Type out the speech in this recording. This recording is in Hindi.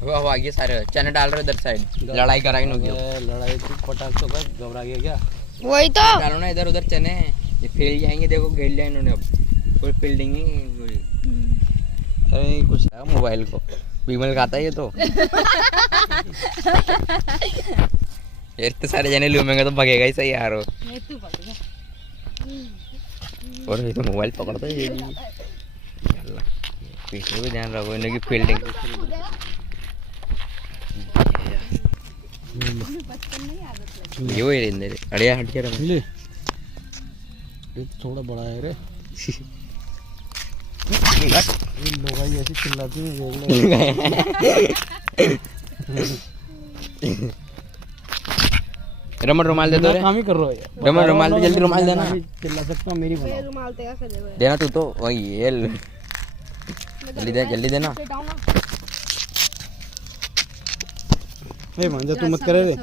वो आ गए सारे चने डाल रहे उधर साइड लड़ाई कराई नो क्यों लड़ाई तू पटाख तो कर घबरा गया क्या वही तो डालो ना इधर उधर चने ये फैल जाएंगे देखो घेर लिया इन्होंने अब कोई फील्डिंग ही नहीं। अरे कुछ है मोबाइल को विमल खाता है ये तो यार इतने सारे जने लूमेंगे तो भगेगा ही सही यार वो और ये तो मोबाइल पकड़ता है ये भी पीछे भी ध्यान रखो इन्हें की फील्डिंग ये वही रहने दे अड़िया हट के रहो ये थोड़ा बड़ा है रे लोग ऐसी चिल्लाती हैं रमन रुमाल दे दो रे काम ही कर रहा है रमन रुमाल दे जल्दी रुमाल देना चिल्ला सकता हूँ मेरी बनाओ रुमाल तेरा कर दे देना तू तो वही ये जल्दी देना ए मंजा तू मत करे रे